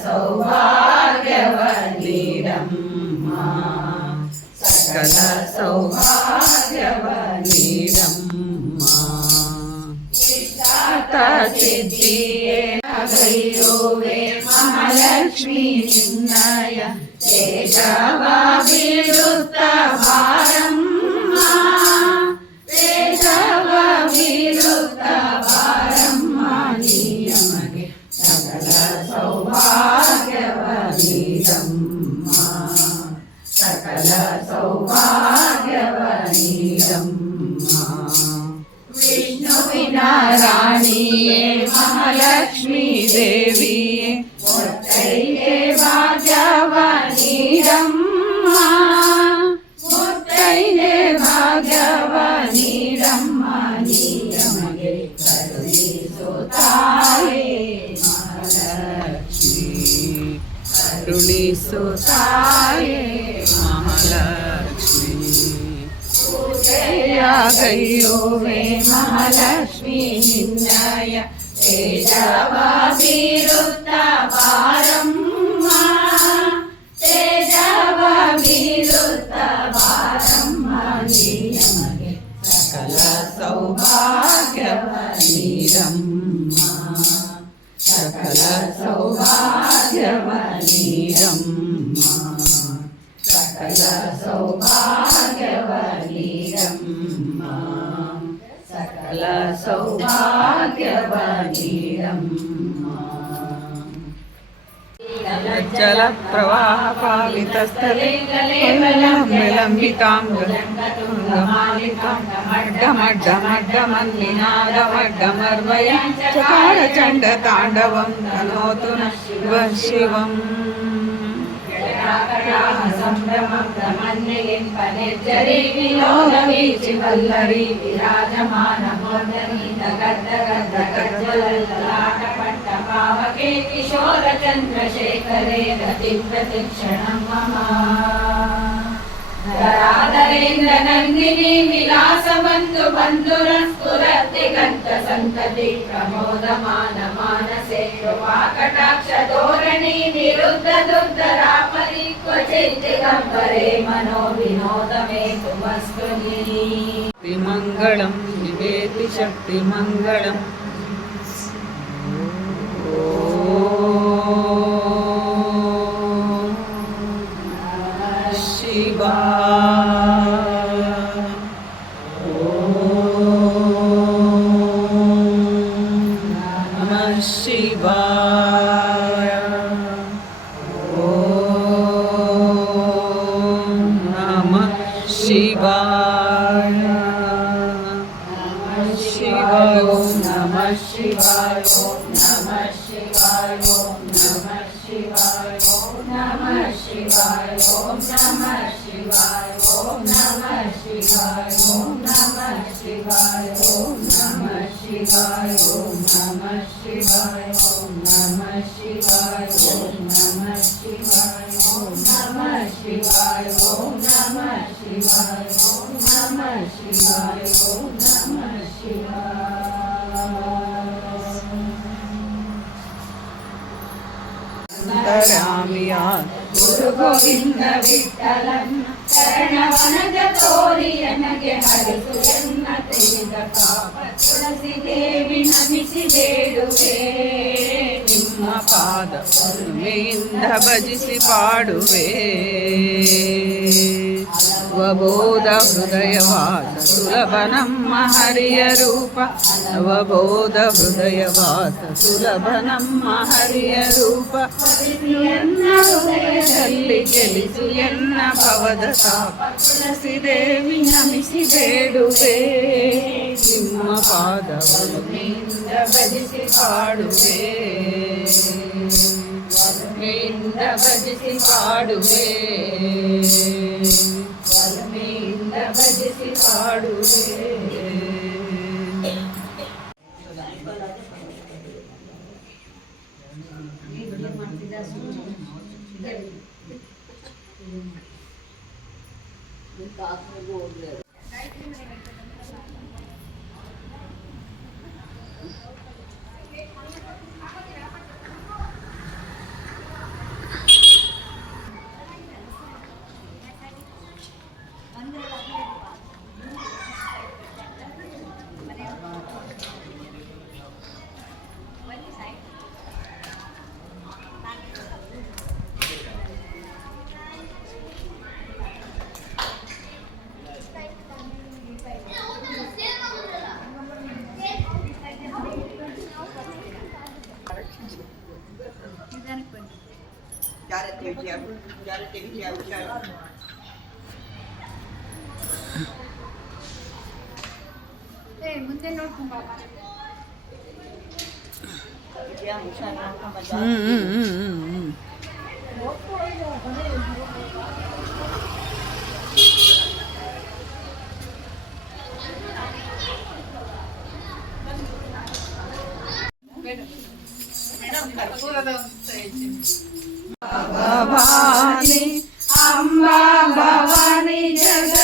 సౌభాగ్యవనీరమ్మా సకల సౌభాగ్యవనీరమ్మా ఇష్టార్థ సిద్ధియే నగయోవే మహాలక్ష్మీ నిన్నయ తేజవాభివృత భారమ్మా తేజవాభివృత భారమ్మా నియಮಗೆ సకల సౌభాగ్యవనీరమ్మా సకల సౌభాగ్యవనీరమ్మా విష్ణువిన రాణియే మహాలక్ష్మీ దేవియే ముత్తైదే భాగ్యవనీరమ్మా ముత్తైదే భాగ్యవనీరమ్మా నియಮಗೆ కరుణిಸುತ್ತಾಯೇ ಮಹಾಲಕ್ಷ್ಮೀ ಕರುಣಿಸುತ್ತಾಯೇ ಮಹಾಲಕ್ಷ್ಮೀ ಪೂಜೆಯಾಗೈಯೋವೆ ಮಹಾಲಕ್ಷ್ಮೀ ನಿನ್ನಯ ತೇಜವಾಭಿವೃತ ಭಾರಮ್ಮಾ ತೇಜವಾಭಿವೃತ ಭಾರಮ್ಮಾ ನಿಯಮಗೆ ಸಕಲ ಸೌಭಾಗ್ಯವನೀರಮ್ಮಾ ಸಕಲ ಸೌಭಾಗ್ಯವನೀರಮ್ಮಾ ಸಕಲ ಸೌಭಾಗ್ಯವನೀರಮ್ಮಾ ಸಕಲ ಸೌಭಾಗ್ಯವನೀರಮ್ಮಾ ಜಲ ಪ್ರವಾಹ ಪಾಲಿತಸ್ಥಲೆ ವಿಲಂಬಿತಾಂ ಗಮಾಲಿಕಾಂ ಡಮಡ್ಡಮಡ್ಡಮಲ್ಲಿನಾದಮಡ್ಡಮರ್ವಯ ಚಕಾರ ಚಂಡ ತಾಂಡವಂ ತನೋತು ನ ಶಿವ ಶಿವಂ ಸಂಭ್ರಮಂ ಬ್ರಹ್ಮಣ್ಯೆಂಪನೆಜ್ಜರಿ ವಿಲೋಲವೀಚಿ ವಲ್ಲರಿ ವಿರಾಜಮಾನ ಮೋದನೀತ ಗದ್ದ ಗದ್ದ ಗಜ್ಜಲಲ್ಲಾಟ ಪಟ್ಟ ಪಾವಕೆ ಕಿಶೋರ ಚಂದ್ರಶೇಖರೇ ರತಿ ಪ್ರತಿಕ್ಷಣಂ ಮಮ ಧರಾಧರೇಂದ್ರ ನಂದಿನಿ ವಿಲಾಸ ಬಂಧು ಬಂಧುರಸ್ಫುರತಿ ಗಂತ ಸಂತತಿ ಪ್ರಮೋದಮಾನ ಮಾನಸೆ ಕೃಪಾಕಟಾಕ್ಷ ಧೋರಣಿ ನಿರುದ್ಧ ದುರ್ಧರಾಪರಿ ಕ್ವಚಿತ್ ದಿಗಂಬರೆ ಮನೋ ವಿನೋದ ಮೇ ತುಮಸ್ಕೃನಿ ಮಂಗಳಂ ನಿವೇತಿ ಶಕ್ತಿ ಮಂಗಳಂ ಶಿವಾಯ ಓಂ ನಮಃ ಶಿವಾಯ ಶಿವಾಯ ಓಂ ನಮಃ ಶಿವಾಯ ಓಂ ನಮಃ ಶಿವಾಯ ಓಂ ನಮಃ ಶಿವಾಯ ಓಂ ನಮಃ ಶಿವಾಯ ಓಂ ನಮಃ ಶಿವಾಯ ಓಂ ನಮಃ ಶಿವಾಯ ಓಂ ನಮಃ ಶಿವಾಯ ಓಂ ನಮಃ ಶಿವಾಯ ಓಂ ನಮಃ ಶಿವಾಯ ಓಂ ನಮಃ ಶಿವಾಯ ಓಂ ನಮಃ ಶಿವಾಯ ಓಂ ನಮಃ ಶಿವಾಯ ಓಂ ನಮಃ ಶಿವಾಯ ಓಂ ನಮಃ ಶಿವಾಯ ಓಂ ನಮಃ ಶಿವಾಯ ಅಂತರಾಮಿಯ ಗುರು ಗೋವಿಂದ ವಿಠಲನ್ನ ಶರಣವನದ ತೋರಿ ನನಗೆ ಹರಿಸು ಎನ್ನ ತೆಗೆದ ಪಾಪ ತುಳಸಿ ದೇವಿ ನಮಿಸಿ ಬೇಡುವೆ ನಿಮ್ಮ ಪಾದ ಕರುಣೆಯಿಂದ ಭಜಿಸಿ ಪಾಡುವೆ ಅವಬೋಧ ಹೃದಯವಾಸ ಸುಲಭ ನಮ್ಮ ಹರಿಯ ರೂಪ ಅವಬೋಧ ಹೃದಯವಾಸ ಸುಲಭ ನಮ್ಮ ಹರಿಯ ರೂಪ ಎನ್ನ ಹೃದಯದಲ್ಲಿ ಗೆಲಿಸು ಎನ್ನ ಭವದ ತಾಪ ತುಳಸಿ ದೇವಿ ನಮಿಸಿ ಬೇಡುವೆ ನಿಮ್ಮ ಪಾದವನ್ನಿಂದ ಭಜಿಸಿ ಪಾಡುವೆ ವಲ್ಮೆಯಿಂದ ಭಜಿಸಿ ಪಾಡುವೆ ವಲ್ಮೆಯಿಂದ ಭಜಿಸಿ ಪಾಡುವೆ ವಿದ್ಯಾ ಜಾರತೆ ವಿದ್ಯಾ ಹುಷಾರು ಮುಂದೆ ನೋಡ್ಕೊಂಡು ಬಾಬಾ ವಿದ್ಯಾ ಹುಷಾರು ನೋಡ್ಕೊಂಬ ಭವಾನಿ ಅಂಬಾ ಭವಾನಿ ಜಗ